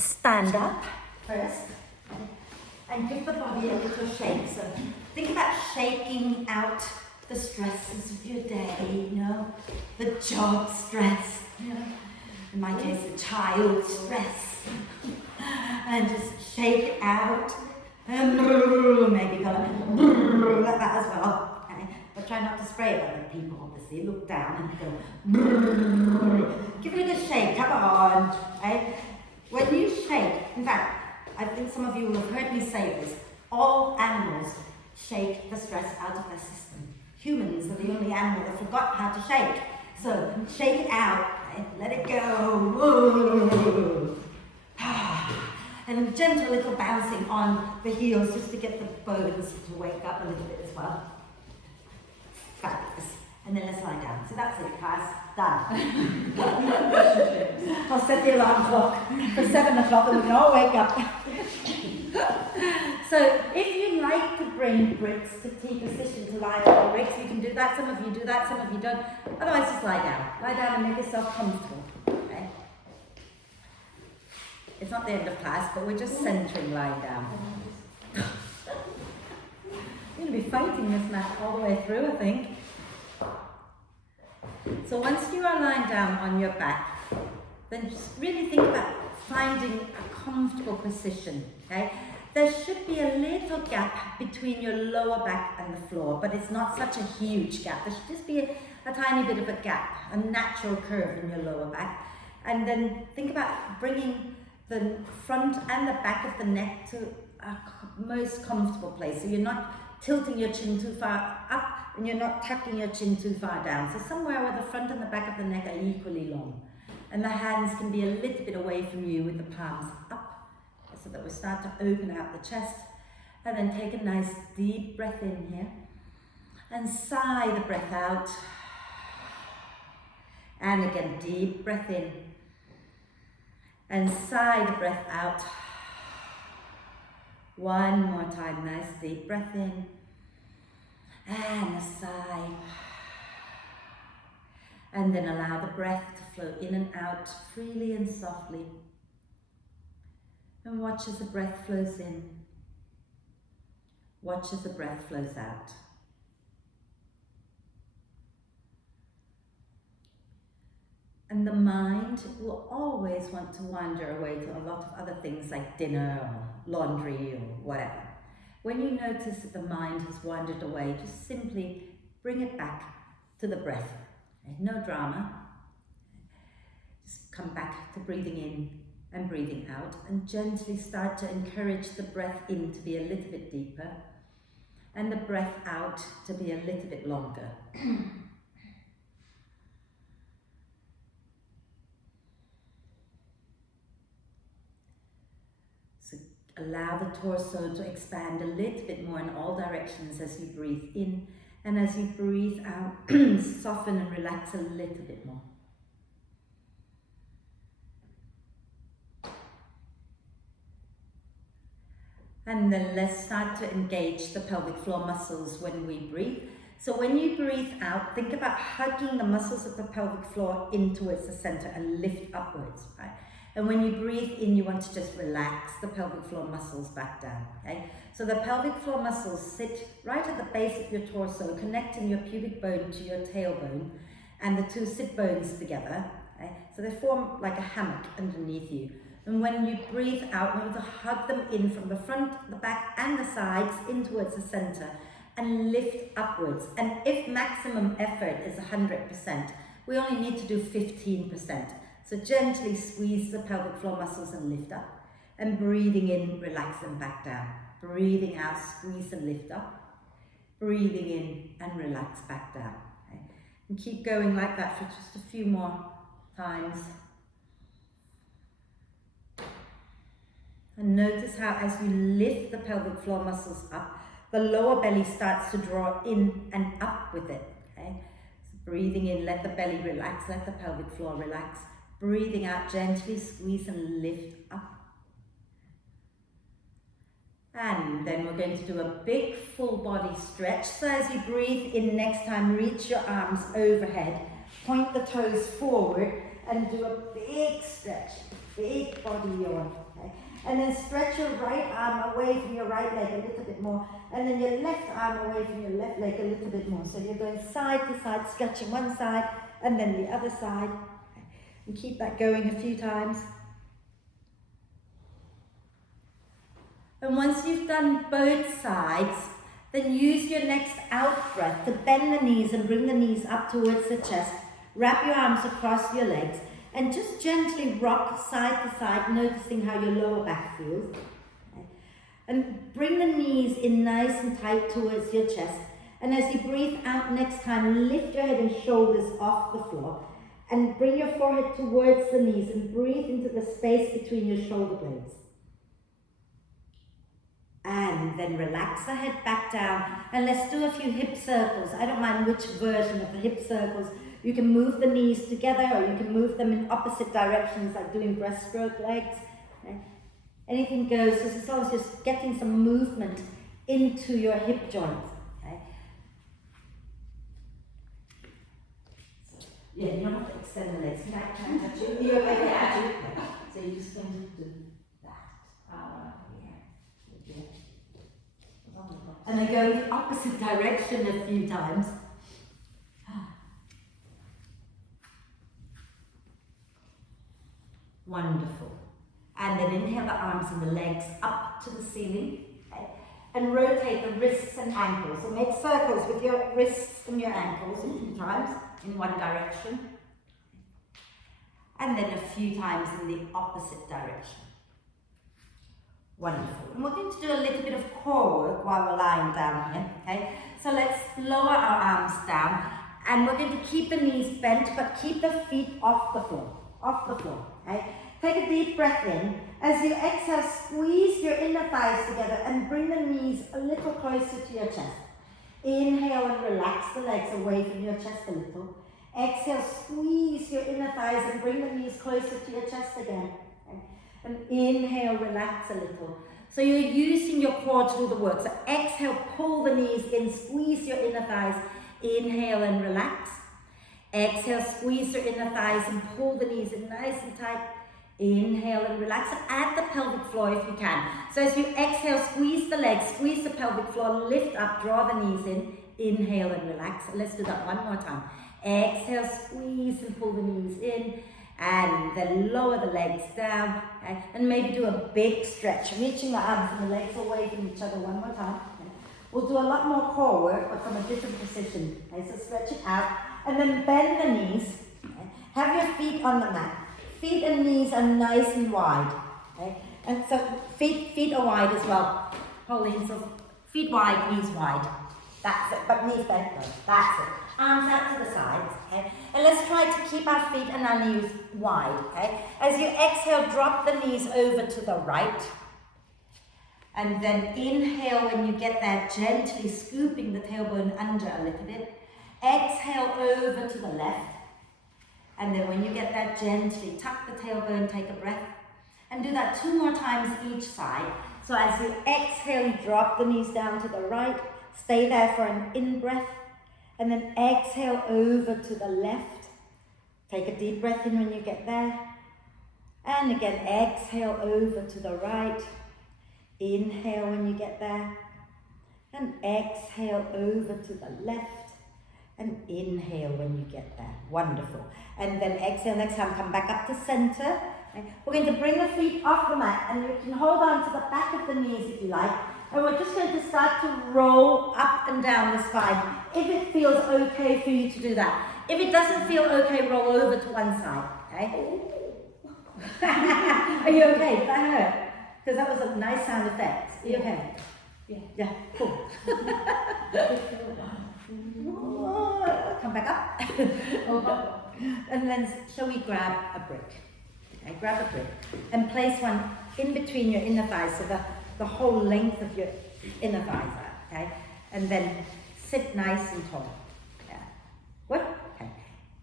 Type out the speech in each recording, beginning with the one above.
stand up first and give the body a little shake. So think about shaking out the stresses of your day, you know, the job stress, you know, in my case, the child stress, and just shake out, and maybe go like that as well, okay? But try not to spray it at other people, obviously. Look down and go, give it a shake, come on, okay? When you shake, in fact, I think some of you will have heard me say this, all animals shake the stress out of their system. Humans are the only animal that forgot how to shake. So shake it out, okay? Let it go. And a gentle little bouncing on the heels just to get the bones to wake up a little bit as well. Fabulous. And then let's lie down. So that's it, class. Done. I'll set the alarm clock for 7 o'clock and we can all wake up. So if you like to bring bricks to T position to lie on the bricks, you can do that. Some of you do that, some of you don't. Otherwise, just lie down. Lie down and make yourself comfortable. Okay? It's not the end of class, but we're just centering lying down. You're going to be fighting this mat all the way through, I think. So once you are lying down on your back, then just really think about finding a comfortable position, okay? There should be a little gap between your lower back and the floor, but it's not such a huge gap. There should just be a tiny bit of a gap, a natural curve in your lower back. And then think about bringing the front and the back of the neck to a most comfortable place. So you're not tilting your chin too far up and you're not tucking your chin too far down. So somewhere where the front and the back of the neck are equally long. And the hands can be a little bit away from you with the palms up, so that we start to open out the chest. And then take a nice deep breath in here. And sigh the breath out. And again, deep breath in. And sigh the breath out. One more time, nice deep breath in. And a sigh. And then allow the breath to flow in and out freely and softly. And watch as the breath flows in. Watch as the breath flows out. And the mind will always want to wander away to a lot of other things like dinner or laundry or whatever. When you notice that the mind has wandered away, just simply bring it back to the breath. No drama. Just come back to breathing in and breathing out, and gently start to encourage the breath in to be a little bit deeper and the breath out to be a little bit longer. So allow the torso to expand a little bit more in all directions as you breathe in, and as you breathe out, soften and relax a little bit more. And then let's start to engage the pelvic floor muscles when we breathe. So when you breathe out, think about hugging the muscles of the pelvic floor in towards the center and lift upwards, right? And when you breathe in, you want to just relax the pelvic floor muscles back down, okay? So the pelvic floor muscles sit right at the base of your torso, connecting your pubic bone to your tailbone, and the two sit bones together, okay? So they form like a hammock underneath you. And when you breathe out, remember to hug them in from the front, the back, and the sides in towards the center, and lift upwards. And if maximum effort is 100%, we only need to do 15%. So gently squeeze the pelvic floor muscles and lift up. And breathing in, relax them back down. Breathing out, squeeze and lift up. Breathing in and relax back down. Okay? And keep going like that for just a few more times. And notice how as you lift the pelvic floor muscles up, the lower belly starts to draw in and up with it. Okay? So breathing in, let the belly relax, let the pelvic floor relax. Breathing out, gently squeeze and lift up. And then we're going to do a big full body stretch. So as you breathe in next time, reach your arms overhead, point the toes forward, and do a big stretch, big body yawn. Okay? And then stretch your right arm away from your right leg a little bit more, and then your left arm away from your left leg a little bit more. So you're going side to side, stretching one side and then the other side. Okay. And keep that going a few times. And once you've done both sides, then use your next out breath to bend the knees and bring the knees up towards the chest. Wrap your arms across your legs and just gently rock side to side, noticing how your lower back feels. Okay. And bring the knees in nice and tight towards your chest. And as you breathe out next time, lift your head and shoulders off the floor. And bring your forehead towards the knees and breathe into the space between your shoulder blades. And then relax the head back down. And let's do a few hip circles. I don't mind which version of the hip circles. You can move the knees together, or you can move them in opposite directions, like doing breaststroke legs. Okay. Anything goes, because it's always just getting some movement into your hip joints. Okay. So, yeah, you don't have to extend the legs. Can I touch you? You're okay, yeah. So you're just going to do that. Yeah. And then go the opposite direction a few times. Wonderful. And then inhale the arms and the legs up to the ceiling. Okay. And rotate the wrists and ankles. So make circles with your wrists and your ankles a few times in one direction. And then a few times in the opposite direction. Wonderful. And we're going to do a little bit of core work while we're lying down here. Okay. So let's lower our arms down. And we're going to keep the knees bent, but keep the feet off the floor. Off the floor. Okay. Take a deep breath in. As you exhale, squeeze your inner thighs together and bring the knees a little closer to your chest. Inhale and relax the legs away from your chest a little. Exhale, squeeze your inner thighs and bring the knees closer to your chest again. Okay. And inhale, relax a little. So you're using your core to do the work. So exhale, pull the knees in, squeeze your inner thighs. Inhale and relax. Exhale, squeeze your inner thighs and pull the knees in nice and tight. Inhale and relax, and add the pelvic floor if you can. So as you exhale, squeeze the legs, squeeze the pelvic floor, lift up, draw the knees in. Inhale and relax. Let's do that one more time. Exhale, squeeze and pull the knees in. And then lower the legs down. Okay? And maybe do a big stretch, reaching the arms and the legs away from each other one more time. Okay? We'll do a lot more core work, but from a different position. Okay? So stretch it out. And then bend the knees. Okay? Have your feet on the mat. Feet and knees are nice and wide. Okay? And so feet are wide as well. Pauline, so feet wide, knees wide. That's it. But knees bent. That's it. Arms out to the sides. Okay? And let's try to keep our feet and our knees wide. Okay? As you exhale, drop the knees over to the right. And then inhale when you get there, gently scooping the tailbone under a little bit. Exhale over to the left. And then when you get there, gently tuck the tailbone, take a breath. And do that 2 more times each side. So as you exhale, you drop the knees down to the right. Stay there for an in-breath. And then exhale over to the left. Take a deep breath in when you get there. And again, exhale over to the right. Inhale when you get there. And exhale over to the left. And inhale when you get there. Wonderful. And then exhale, next time come back up to center. Okay. We're going to bring the feet off the mat, and you can hold on to the back of the knees if you like. And we're just going to start to roll up and down the spine, if it feels okay for you to do that. If it doesn't feel okay, roll over to one side. Okay? Are you okay? Did that hurt? Because that was a nice sound effect. Are you okay? Yeah. Yeah, cool. Come back up. And then shall we grab a brick? Okay, grab a brick and place one in between your inner thighs, so the whole length of your inner thighs are, okay? And then sit nice and tall. Yeah. Good? Okay.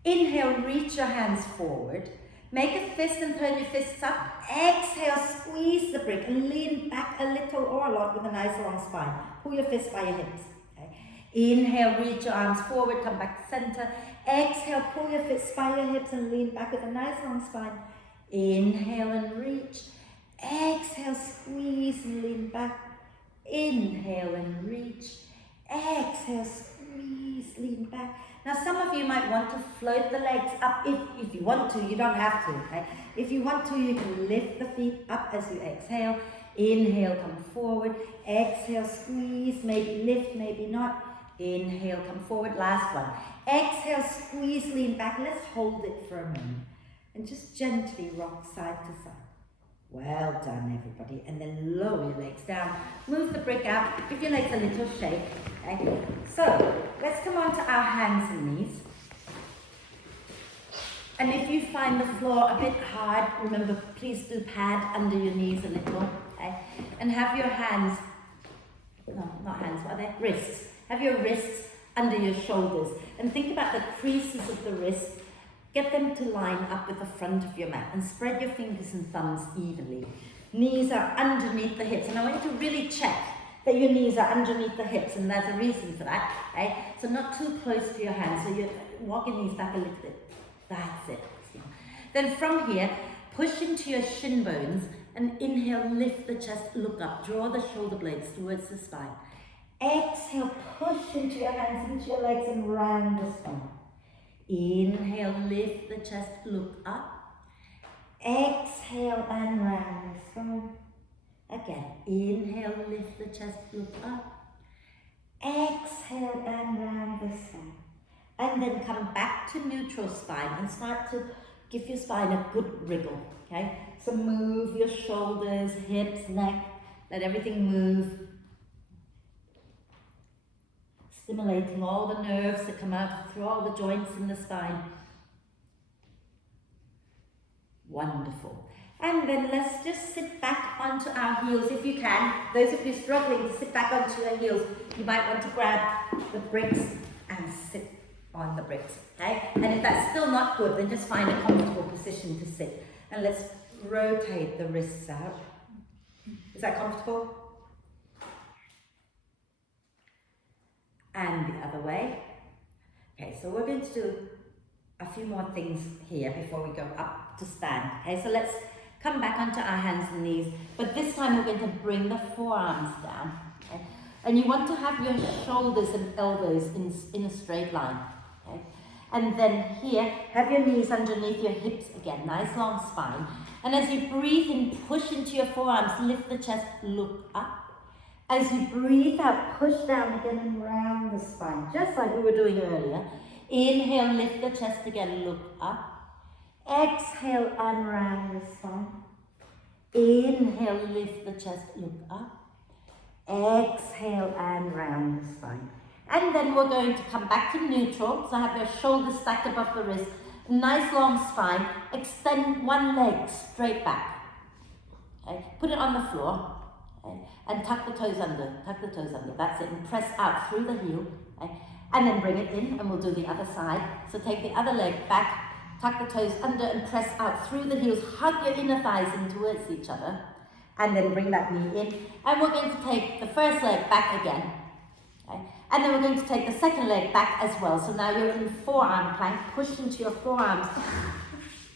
Inhale, reach your hands forward. Make a fist and turn your fists up. Exhale, squeeze the brick and lean back a little or a lot with a nice long spine. Pull your fists by your hips. Inhale, reach your arms forward, come back to center. Exhale, pull your fists by your hips and lean back with a nice long spine. Inhale and reach. Inhale and reach. Exhale, squeeze, lean back. Now some of you might want to float the legs up if you want to. You don't have to, okay? If you want to, you can lift the feet up as you exhale. Inhale, come forward. Exhale, squeeze, maybe lift, maybe not. Inhale, come forward. Last one. Exhale, squeeze, lean back. Let's hold it for a moment. And just gently rock side to side. Well done, everybody. And then lower your legs down. Move the brick out. Give your legs a little shake. Okay? So, let's come on to our hands and knees. And if you find the floor a bit hard, remember, please do pad under your knees a little. Okay? And have your hands, no, not hands, what are they? Wrists. Have your wrists under your shoulders. And think about the creases of the wrists. Get them to line up with the front of your mat and spread your fingers and thumbs evenly. Knees are underneath the hips, and I want you to really check that your knees are underneath the hips, and there's a reason for that, okay? So not too close to your hands, so you walk your knees back a little bit. That's it. Then from here, push into your shin bones and inhale, lift the chest, look up, draw the shoulder blades towards the spine. Exhale, push into your hands, into your legs and round the spine. Inhale, lift the chest, look up. Exhale and round the spine. Again, inhale, lift the chest, look up. Exhale and round the spine. And then come back to neutral spine and start to give your spine a good wriggle, okay? So move your shoulders, hips, neck, let everything move. Stimulating all the nerves that come out through all the joints in the spine. Wonderful. And then let's just sit back onto our heels if you can. Those of you struggling to sit back onto your heels, you might want to grab the bricks and sit on the bricks, okay? And if that's still not good, then just find a comfortable position to sit. And let's rotate the wrists out. Is that comfortable? And the other way. Okay, so we're going to do a few more things here before we go up to stand. Okay, so let's come back onto our hands and knees, but this time we're going to bring the forearms down. Okay? And you want to have your shoulders and elbows in a straight line. Okay? And then here, have your knees underneath your hips again, nice long spine. And as you breathe in, push into your forearms, lift the chest, look up. As you breathe out, push down again and round the spine, just like we were doing earlier. Inhale, lift the chest again, look up. Exhale and round the spine. Inhale, lift the chest, look up. Exhale and round the spine. And then we're going to come back to neutral. So have your shoulders stacked above the wrist. Nice long spine. Extend one leg straight back. Okay. Put it on the floor. Okay. And tuck the toes under. Tuck the toes under. That's it. And press out through the heel. Okay. And then bring it in, and we'll do the other side. So take the other leg back, tuck the toes under and press out through the heels. Hug your inner thighs in towards each other. And then bring that knee in. And we're going to take the first leg back again. Okay? And then we're going to take the second leg back as well. So now you're in forearm plank. Push into your forearms.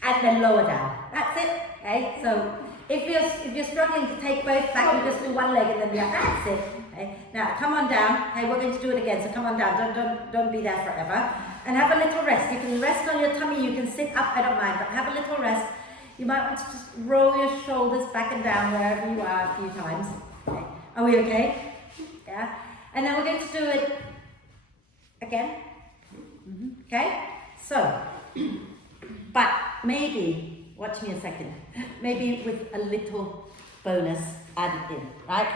And then lower down. That's it. Okay? So if you're struggling to take both back, you just do one leg and then the other. That's it. Okay. Now come on down. Okay, we're going to do it again. So come on down. Don't be there forever. And have a little rest. You can rest on your tummy. You can sit up. I don't mind. But have a little rest. You might want to just roll your shoulders back and down wherever you are a few times. Okay. Are we okay? Yeah. And then we're going to do it again. Okay. So, but maybe watch me a second. Maybe with a little bonus added in. Right.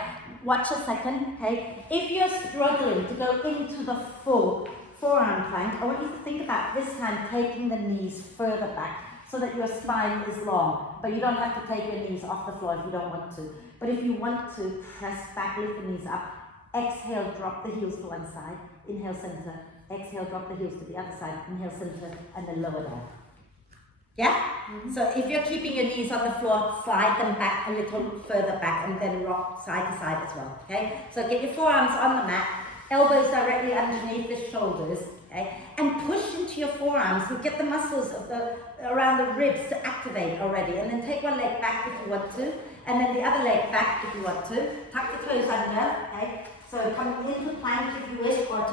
Watch a second, okay? If you're struggling to go into the full forearm plank, I want you to think about this time taking the knees further back so that your spine is long. But you don't have to take your knees off the floor if you don't want to. But if you want to, press back, lift the knees up. Exhale, drop the heels to one side. Inhale, center. Exhale, drop the heels to the other side. Inhale, center, and then lower down. Yeah? Mm-hmm. So if you're keeping your knees on the floor, slide them back a little further back and then rock side to side as well, okay? So get your forearms on the mat, elbows directly underneath the shoulders, okay? And push into your forearms. So get the muscles of around the ribs to activate already. And then take one leg back if you want to. And then the other leg back if you want to. Tuck the toes under, okay? So come into plank if you wish, or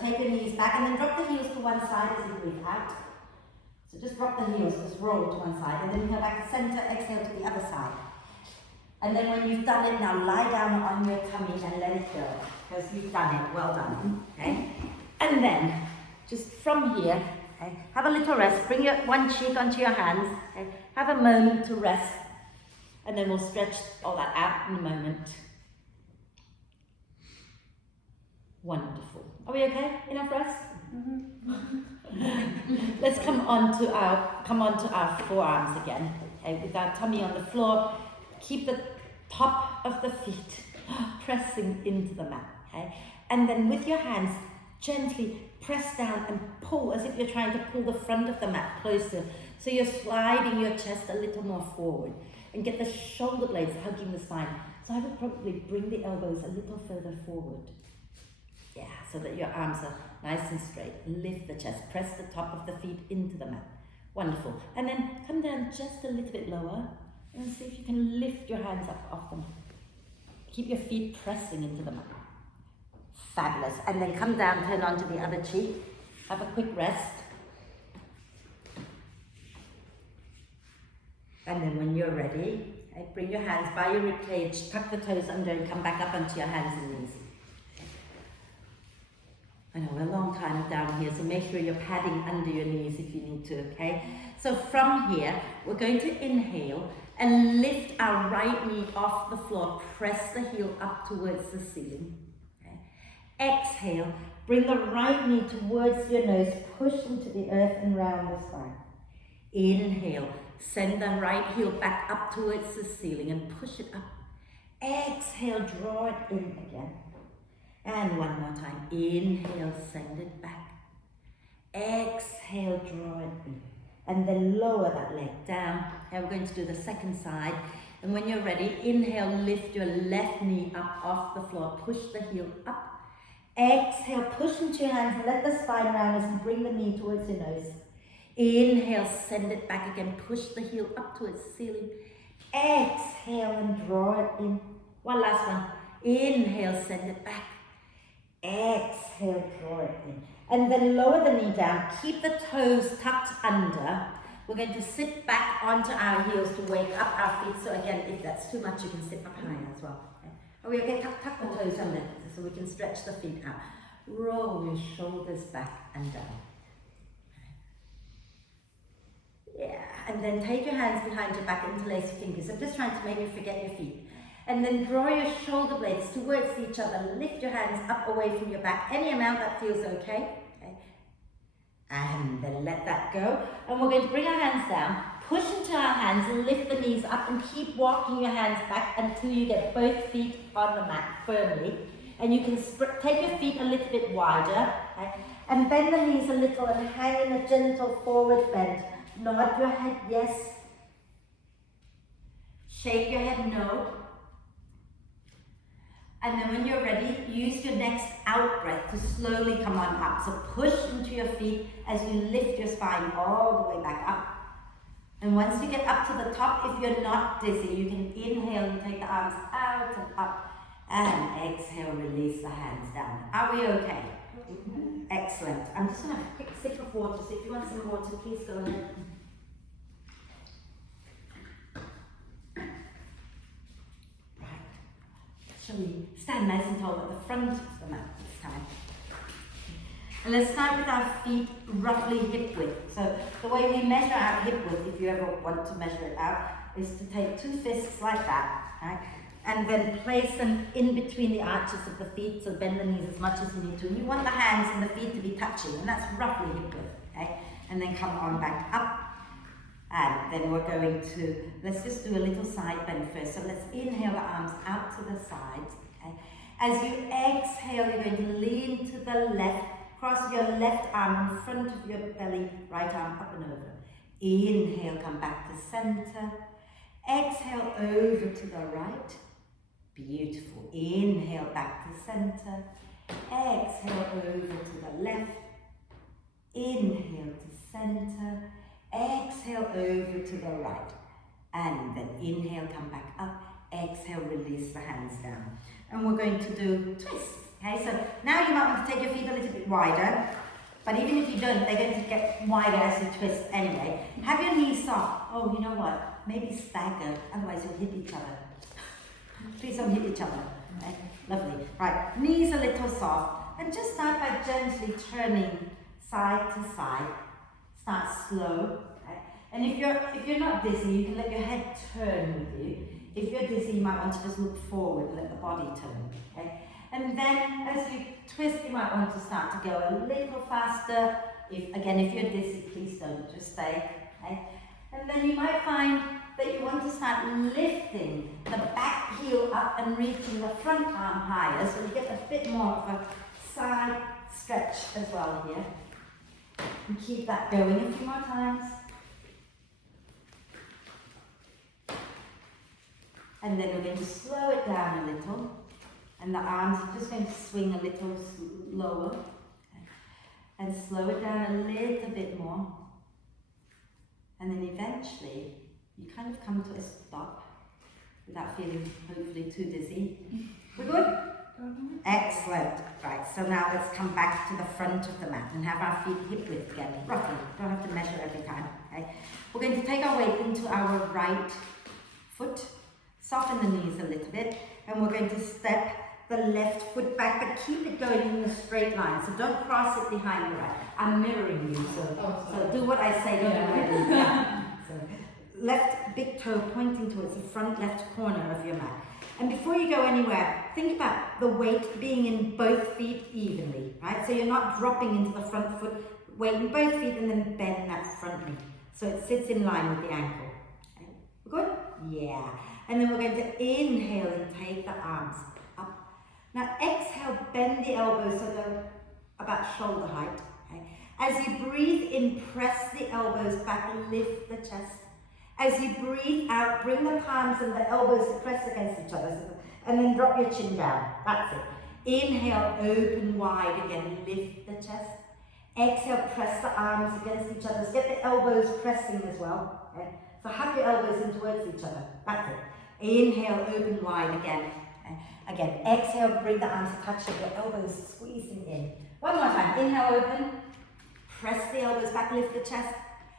take your knees back, and then drop the heels to one side as you breathe out. So just drop the heels, just roll to one side, and then inhale back to center, exhale to the other side. And then when you've done it, now lie down on your tummy and let it go, because you've done it, well done, okay? And then, just from here, okay, have a little rest, bring your one cheek onto your hands, okay? Have a moment to rest, and then we'll stretch all that out in a moment. Wonderful. Are we okay? Enough rest? Let's come on to our forearms again. Okay, with our tummy on the floor. Keep the top of the feet pressing into the mat. Okay? And then with your hands, gently press down and pull as if you're trying to pull the front of the mat closer. So you're sliding your chest a little more forward. And get the shoulder blades hugging the spine. So I would probably bring the elbows a little further forward. Yeah, so that your arms are nice and straight. Lift the chest, press the top of the feet into the mat. Wonderful. And then come down just a little bit lower and see if you can lift your hands up off them. Keep your feet pressing into the mat. Fabulous. And then come down, turn onto the other cheek. Have a quick rest. And then when you're ready, okay, bring your hands by your ribcage, tuck the toes under and come back up onto your hands and knees. I know, we're a long time down here, so make sure you're padding under your knees if you need to, okay? So from here, we're going to inhale and lift our right knee off the floor, press the heel up towards the ceiling. Okay? Exhale, bring the right knee towards your nose, push into the earth and round the spine. Inhale, send the right heel back up towards the ceiling and push it up. Exhale, draw it in again. And one more time. Inhale, send it back. Exhale, draw it in. And then lower that leg down. And we're going to do the second side. And when you're ready, inhale, lift your left knee up off the floor. Push the heel up. Exhale, push into your hands. Let the spine round as you bring the knee towards your nose. Inhale, send it back again. Push the heel up towards the ceiling. Exhale and draw it in. One last one. Inhale, send it back. Exhale, draw it in. And then lower the knee down. Keep the toes tucked under. We're going to sit back onto our heels to wake up our feet. So again, if that's too much, you can sit up higher as well. Okay. Are we okay? Tuck the toes under so we can stretch the feet out. Roll your shoulders back and down. Yeah, and then take your hands behind your back, interlace your fingers. I'm just trying to make you forget your feet. And then draw your shoulder blades towards each other. Lift your hands up away from your back. Any amount that feels okay. And then let that go. And we're going to bring our hands down, push into our hands, and lift the knees up and keep walking your hands back until you get both feet on the mat firmly. And you can take your feet a little bit wider. Okay? And bend the knees a little and hang in a gentle forward bend. Nod your head, yes. Shake your head, no. And then when you're ready, use your next out breath to slowly come on up. So push into your feet as you lift your spine all the way back up. And once you get up to the top, if you're not dizzy, you can inhale and take the arms out and up. And exhale, release the hands down. Are we okay? Mm-hmm. Excellent. I'm just going to have a quick sip of water. So if you want some water, please go ahead. Shall we stand nice and tall at the front of the mat this time? And let's start with our feet roughly hip width. So the way we measure our hip width, if you ever want to measure it out, is to take two fists like that, right? And then place them in between the arches of the feet, so bend the knees as much as you need to. And you want the hands and the feet to be touching, and that's roughly hip width, okay? And then come on back up. And then we're going to, let's just do a little side bend first. So let's inhale the arms out to the sides. Okay? As you exhale, you're going to lean to the left, cross your left arm in front of your belly, right arm up and over. Inhale, come back to center. Exhale, over to the right. Beautiful. Inhale, back to center. Exhale, over to the left. Inhale to center. Exhale over to the right. And then inhale, come back up. exhale, release the hands down. And we're going to do twists. Okay, so now you might want to take your feet a little bit wider, but even if you don't, they're going to get wider as you twist anyway. Have your knees soft. Oh, you know what? Maybe stagger, otherwise you'll hit each other. Please don't hit each other. Okay? Lovely. Right, knees a little soft, and just start by gently turning side to side. Start slow. Okay? And if you're not dizzy, you can let your head turn with you. If you're dizzy, you might want to just look forward and let the body turn. Okay? And then as you twist, you might want to start to go a little faster. If you're dizzy, please don't, just stay. Okay? And then you might find that you want to start lifting the back heel up and reaching the front arm higher, so you get a bit more of a side stretch as well here. And keep that going a few more times. And then we're going to slow it down a little. And the arms are just going to swing a little lower. And slow it down a little bit more. And then eventually, you kind of come to a stop without feeling hopefully too dizzy. We're good? Mm-hmm. Excellent. Right, so now let's come back to the front of the mat and have our feet hip width again, roughly. Don't have to measure every time. Okay? We're going to take our weight into our right foot, soften the knees a little bit, and we're going to step the left foot back, but keep it going in a straight line. So don't cross it behind the right. I'm mirroring you, so do what I say, don't do what I do. Yeah. So left big toe pointing towards the front left corner of your mat. And before you go anywhere, think about the weight being in both feet evenly, right? So you're not dropping into the front foot, weight in both feet, and then bend that front knee. So it sits in line with the ankle. Okay. We're good? Yeah. And then we're going to inhale and take the arms up. Now exhale, bend the elbows so they're about shoulder height. Okay. As you breathe in, press the elbows back, lift the chest. As you breathe out, bring the palms and the elbows to press against each other, and then drop your chin down. That's it. Inhale, open wide again, lift the chest. Exhale, press the arms against each other. Get the elbows pressing as well. Okay. So hug your elbows in towards each other. That's it. Inhale, open wide again. Again, exhale, bring the arms to touch your elbows squeezing in. One more time. Inhale, open. Press the elbows back, lift the chest.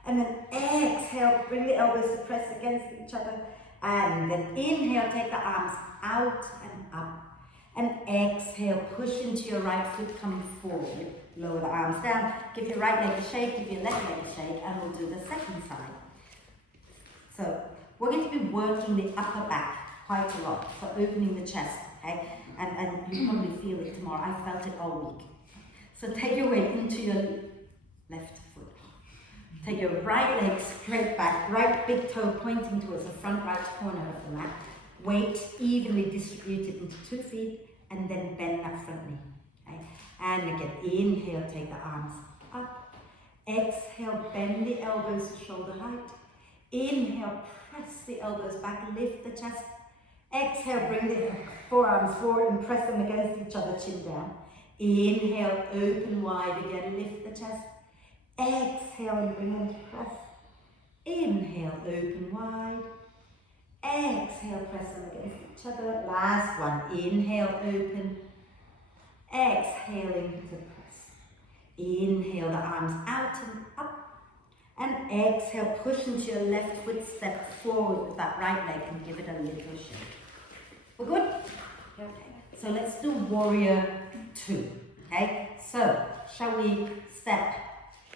And then exhale, bring the elbows to press against each other. And then inhale, take the arms out and up. And exhale, push into your right foot, come forward. Lower the arms down. Give your right leg a shake, give your left leg a shake, and we'll do the second side. So we're going to be working the upper back quite a lot. So opening the chest, okay? And you probably feel it tomorrow. I felt it all week. So take your weight into your left foot. Take your right leg straight back, right big toe pointing towards the front right corner of the mat. Weight evenly distributed into 2 feet, and then bend that front knee. Okay? And again, inhale, take the arms up. Exhale, bend the elbows to shoulder height. Inhale, press the elbows back, lift the chest. Exhale, bring the forearms forward and press them against each other, chin down. Inhale, open wide again, lift the chest. Exhale and bring them to press. Inhale, open wide. Exhale, press them against each other. Last one. Inhale, open. Exhaling to press. Inhale, the arms out and up. And exhale, push into your left foot, step forward with that right leg and give it a little shake. We're good? Okay. So let's do warrior 2. Okay? So, shall we step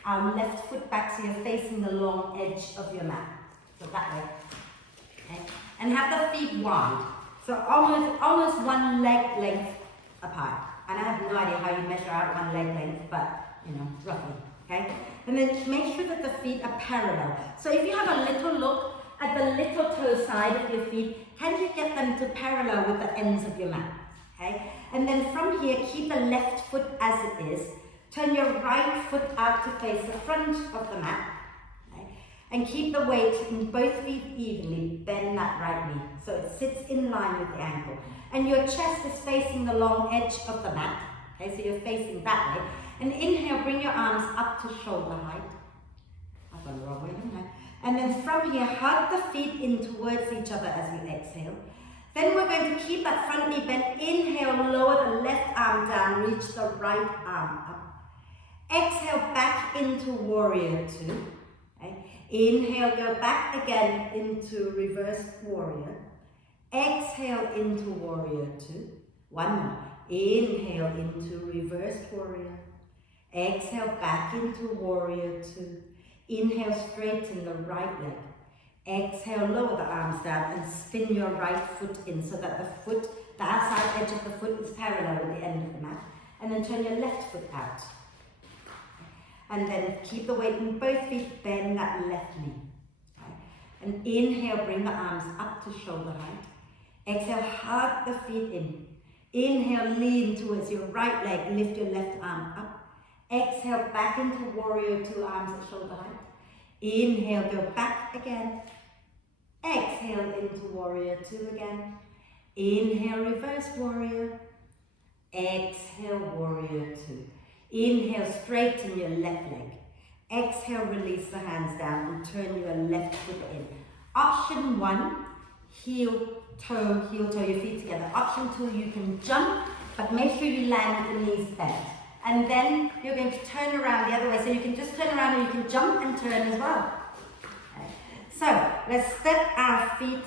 our left foot back so you're facing the long edge of your mat. So that way. Okay? And have the feet wide. So almost one leg length apart. And I have no idea how you measure out one leg length, but roughly. Okay? And then make sure that the feet are parallel. So if you have a little look at the little toe side of your feet, can you get them to parallel with the ends of your mat? Okay? And then from here, keep the left foot as it is. Turn your right foot out to face the front of the mat. Okay? And keep the weight in both feet evenly. Bend that right knee so it sits in line with the ankle. And your chest is facing the long edge of the mat. Okay, so you're facing that way. And inhale, bring your arms up to shoulder height. I've gone the wrong way, haven't I? And then from here, hug the feet in towards each other as we exhale. Then we're going to keep that front knee bent. Inhale, lower the left arm down, reach the right arm up. Exhale, back into warrior two. Okay. Inhale, go back again into reverse warrior. Exhale into warrior two. One more. Inhale into reverse warrior. Exhale, back into warrior two. Inhale, straighten the right leg. Exhale, lower the arms down and spin your right foot in so that the outside edge of the foot is parallel with the end of the mat. And then turn your left foot out. And then keep the weight in both feet, bend that left knee. Okay. And inhale, bring the arms up to shoulder height. Exhale, hug the feet in. Inhale, lean towards your right leg, lift your left arm up. Exhale, back into warrior two, arms at shoulder height. Inhale, go back again. Exhale into warrior two again. Inhale, reverse warrior. Exhale, warrior two. Inhale, straighten your left leg. Exhale, release the hands down and turn your left foot in. Option one, heel, toe, your feet together. Option two, you can jump, but make sure you land with the knees bent. And then you're going to turn around the other way. So you can just turn around and you can jump and turn as well. Okay. So let's step our feet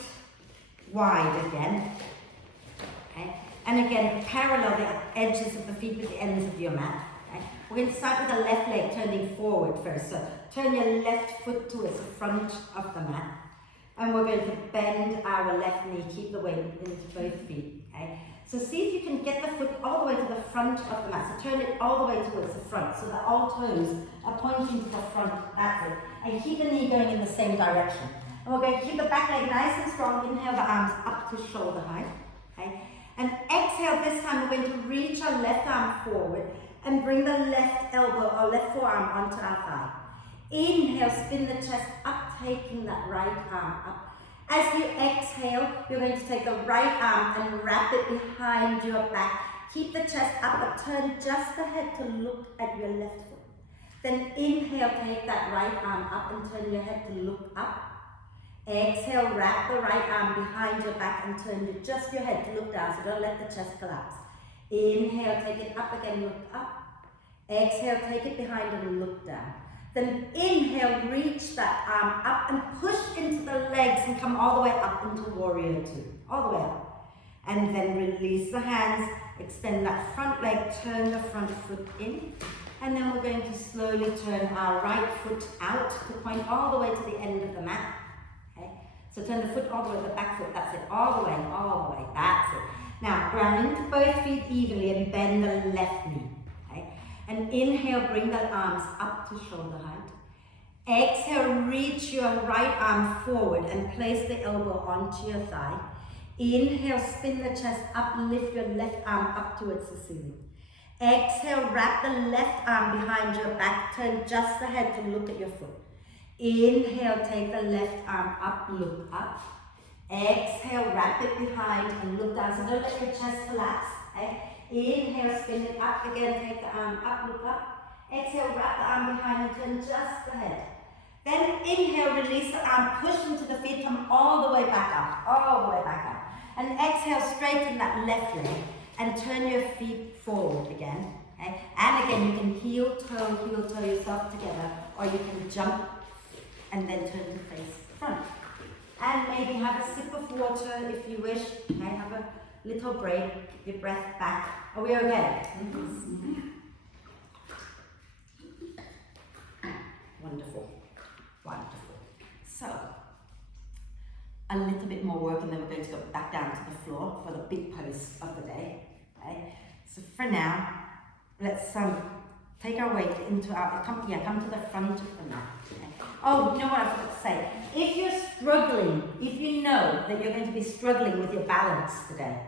wide again. Okay. And again, parallel the edges of the feet with the ends of your mat. Okay. We're going to start with the left leg turning forward first. So turn your left foot towards the front of the mat. And we're going to bend our left knee, keep the weight into both feet. Okay. So see if you can get the foot all the way to the front of the mat. So turn it all the way towards the front so that all toes are pointing to the front. That's it. And keep the knee going in the same direction. And we're going to keep the back leg nice and strong. Inhale the arms up to shoulder height. Okay? And exhale, this time we're going to reach our left arm forward and bring the left elbow or left forearm onto our thigh. Inhale, spin the chest up, taking that right arm up. As you exhale, you're going to take the right arm and wrap it behind your back. Keep the chest up, but turn just the head to look at your left foot. Then inhale, take that right arm up and turn your head to look up. Exhale, wrap the right arm behind your back and turn just your head to look down, so don't let the chest collapse. Inhale, take it up again, look up. Exhale, take it behind and look down. Then inhale, reach that arm up and push into the legs and come all the way up into warrior two. All the way up. And then release the hands, extend that front leg, turn the front foot in. And then we're going to slowly turn our right foot out to point all the way to the end of the mat. Okay? So turn the foot all the way to the back foot, that's it. All the way, that's it. Now ground into both feet evenly and bend the left knee. And inhale, bring the arms up to shoulder height. Exhale, reach your right arm forward and place the elbow onto your thigh. Inhale, spin the chest up, lift your left arm up towards the ceiling. Exhale, wrap the left arm behind your back, turn just the head to look at your foot. Inhale, take the left arm up, look up. Exhale, wrap it behind and look down, so don't let your chest collapse. Okay? Inhale, spin it up again, take the arm up, look up. Exhale, wrap the arm behind and turn just the head. Then inhale, release the arm, push into the feet, come all the way back up, And exhale, straighten that left leg and turn your feet forward again. Okay? And again, you can heel toe yourself together, or you can jump and then turn to face front. And maybe have a sip of water if you wish. Okay? Have a little break, get your breath back. Are we okay? Mm-hmm. Wonderful. So, a little bit more work and then we're going to go back down to the floor for the big pose of the day. Okay? So for now, let's take our weight into our, come to the front of the mat. Okay? Oh, you know what I forgot to say? If you're struggling, if you know that you're going to be struggling with your balance today,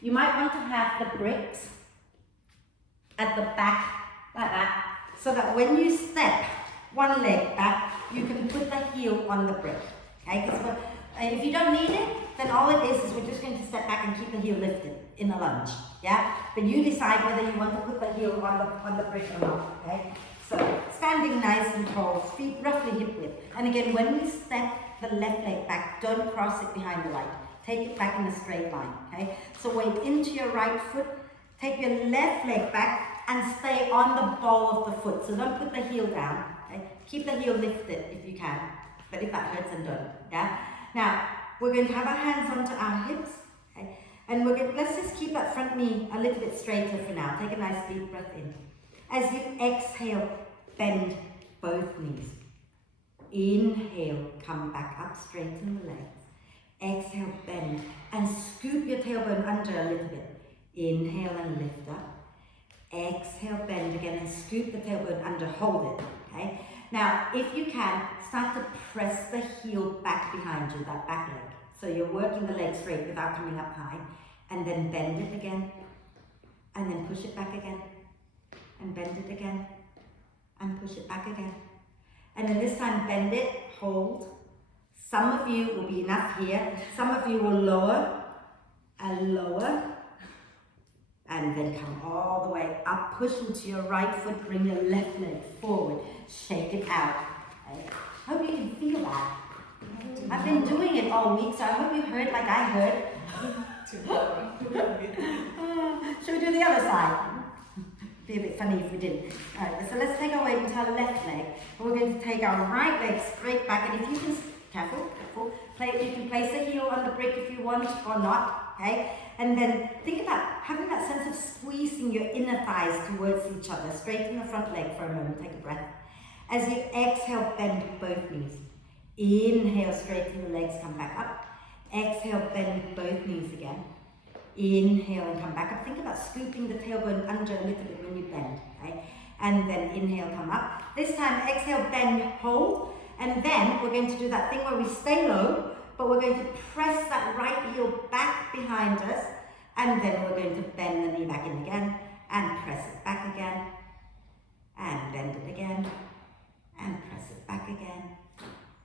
you might want to have the bricks at the back, like that, so that when you step one leg back, you can put the heel on the brick. Okay? Because if you don't need it, then all it is we're just going to step back and keep the heel lifted in a lunge. Yeah? But you decide whether you want to put the heel on the brick or not. Okay? So standing nice and tall, feet roughly hip width. And again, when we step the left leg back, don't cross it behind the right. take it back in a straight line, okay? So weight into your right foot, take your left leg back and stay on the ball of the foot. So don't put the heel down, okay? Keep the heel lifted if you can, but if that hurts, then don't, yeah? Now, we're going to have our hands onto our hips, okay? And let's just keep that front knee a little bit straighter for now. Take a nice deep breath in. As you exhale, bend both knees. Inhale, come back up, straighten the legs. Exhale, bend, and scoop your tailbone under a little bit. Inhale and lift up. Exhale, bend again, and scoop the tailbone under, hold it, okay? Now, if you can, start to press the heel back behind you, that back leg. So you're working the leg straight without coming up high, and then bend it again, and then push it back again, and bend it again, and push it back again. And then this time bend it, hold. Some of you will be enough here. Some of you will lower, and lower, and then come all the way up. Push into your right foot, bring your left leg forward. Shake it out. Okay. Hope you can feel that. I've been doing it all week, so I hope you heard like I heard. Shall we do the other side? Be a bit funny if we didn't. Alright, so let's take our weight into our left leg. And we're going to take our right leg straight back. And if you can, careful, you can place the heel on the brick if you want or not. Okay? And then think about having that sense of squeezing your inner thighs towards each other. Straighten the front leg for a moment. Take a breath. As you exhale, bend both knees. Inhale, straighten the legs, come back up. Exhale, bend both knees again. Inhale and come back up. Think about scooping the tailbone under a little bit when you bend, okay? And then inhale, come up. This time, exhale, bend, hold. And then we're going to do that thing where we stay low, but we're going to press that right heel back behind us. And then we're going to bend the knee back in again, and press it back again, and bend it again, and press it back again,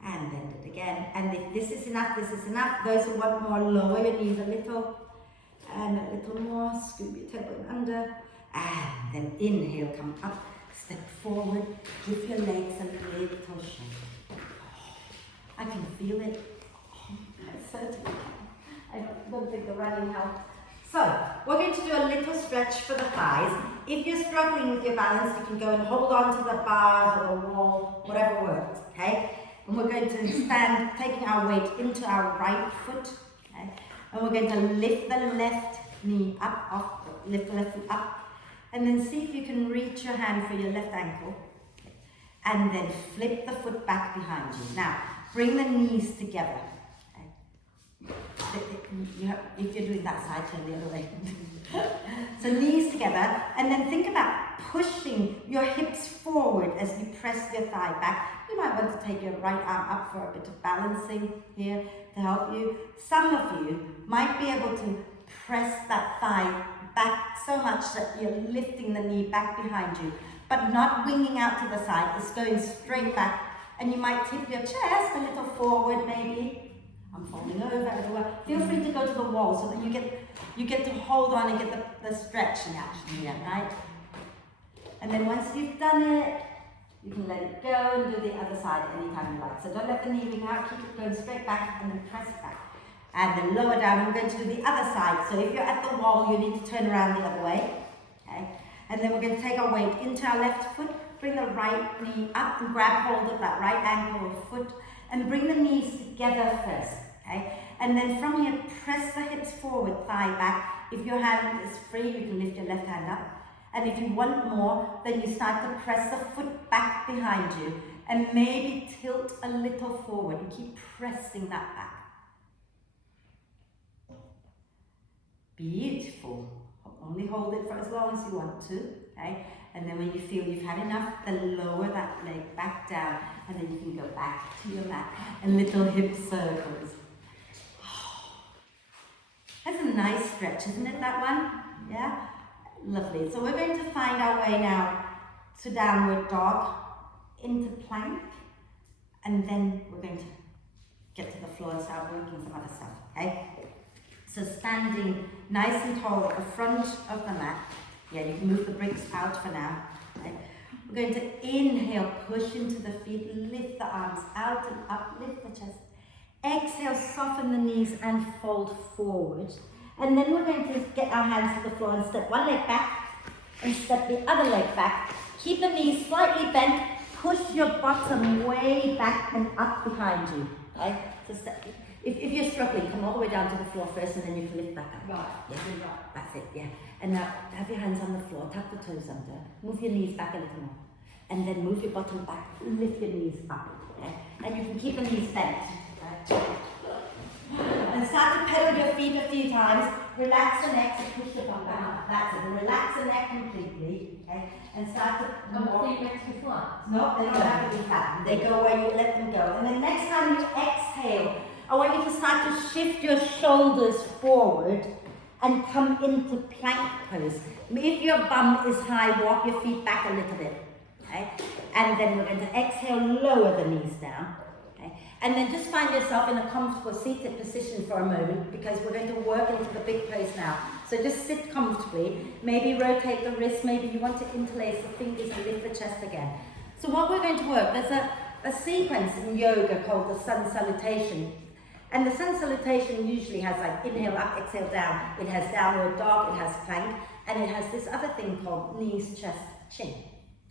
and bend it again. And if this is enough, this is enough. Those who want more, lower your knees a little. And a little more, scoop your tailbone under, and then inhale, come up, step forward, give your legs a little shake. I can feel it. I certainly can. I don't think the running helped. So, we're going to do a little stretch for the thighs. If you're struggling with your balance, you can go and hold on to the bars or the wall, whatever works, okay? And we're going to stand, taking our weight into our right foot, okay? And we're going to lift the left knee up, lift the left foot up, and then see if you can reach your hand for your left ankle, and then flip the foot back behind you. Now, bring the knees together. If you're doing that side, turn the other way. So knees together, and then think about pushing your hips forward as you press your thigh back. You might want to take your right arm up for a bit of balancing here to help you. Some of you might be able to press that thigh back so much that you're lifting the knee back behind you, but not winging out to the side. It's going straight back, and you might tip your chest a little forward maybe. I'm falling over everywhere. Feel free to go to the wall so that you get to hold on and get the stretching action here, right? And then once you've done it, you can let it go and do the other side anytime you like. So don't let the knee wing out, keep it going straight back and then press it back. And then lower down, and we're going to do the other side. So if you're at the wall, you need to turn around the other way, okay? And then we're going to take our weight into our left foot, bring the right knee up and grab hold of that right ankle or foot, and bring the knees together first, okay? And then from here, press the hips forward, thigh back. If your hand is free, you can lift your left hand up. And if you want more, then you start to press the foot back behind you and maybe tilt a little forward and keep pressing that back. Beautiful. Only hold it for as long as you want to, okay? And then when you feel you've had enough, then lower that leg back down, and then you can go back to your mat and little hip circles. That's a nice stretch, isn't it, that one? Yeah? Lovely. So we're going to find our way now to downward dog, into plank, and then we're going to get to the floor and start working some other stuff, okay? So standing nice and tall at the front of the mat. Yeah, you can move the bricks out for now. Okay? We're going to inhale, push into the feet, lift the arms out and up, lift the chest. Exhale, soften the knees and fold forward. And then we're going to get our hands to the floor and step one leg back and step the other leg back. Keep the knees slightly bent. Push your bottom way back and up behind you. Okay? So step. If you're struggling, come all the way down to the floor first and then you can lift back up. Right. Yeah. That's it, yeah. And now have your hands on the floor, tuck the toes under, move your knees back a little more. And then move your bottom back, lift your knees up. Okay? And you can keep the knees bent. Right? And start to pedal your feet a few times. Relax the neck to push your bum back up. That's it. And relax the neck completely. Okay? And start to... No, feet next to flat. No, they don't have to be flat. They go where you let them go. And then next time you exhale, I want you to start to shift your shoulders forward and come into plank pose. If your bum is high, walk your feet back a little bit. Okay? And then we're going to exhale, lower the knees down. Okay? And then just find yourself in a comfortable seated position for a moment because we're going to work into the big pose now. So just sit comfortably, maybe rotate the wrists, maybe you want to interlace the fingers and lift the chest again. So what we're going to work, there's a sequence in yoga called the Sun Salutation. And the Sun Salutation usually has like inhale up, exhale down. It has downward dog, it has plank, and it has this other thing called knees, chest, chin.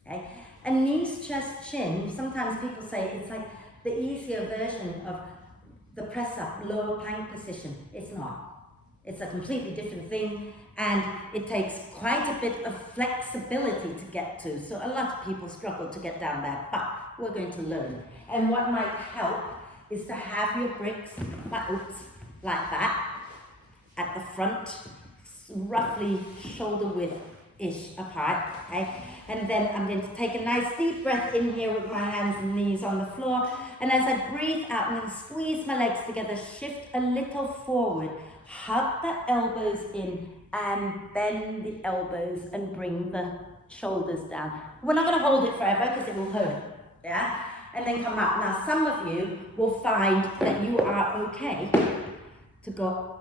Okay? And knees, chest, chin, sometimes people say it's like the easier version of the press up, lower plank position. It's not. It's a completely different thing, and it takes quite a bit of flexibility to get to. So a lot of people struggle to get down there, but we're going to learn. And what might help is to have your bricks, like that, at the front, roughly shoulder width-ish apart, okay? And then I'm going to take a nice deep breath in here with my hands and knees on the floor. And as I breathe out, I'm going to squeeze my legs together, shift a little forward, hug the elbows in, and bend the elbows and bring the shoulders down. We're not going to hold it forever because it will hurt, yeah? And then come up. Now, some of you will find that you are okay to go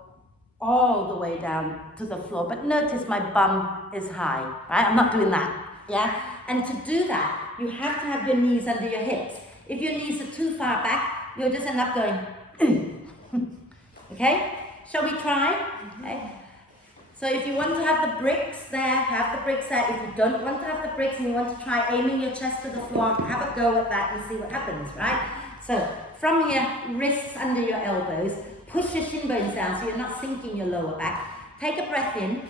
all the way down to the floor. But notice my bum is high, right? I'm not doing that, yeah? And to do that, you have to have your knees under your hips. If your knees are too far back, you'll just end up going, okay? Shall we try? Okay. So if you want to have the bricks there, have the bricks there. If you don't want to have the bricks and you want to try aiming your chest to the floor, have a go at that and see what happens, right? So from here, wrists under your elbows, push your shin bones down so you're not sinking your lower back. Take a breath in,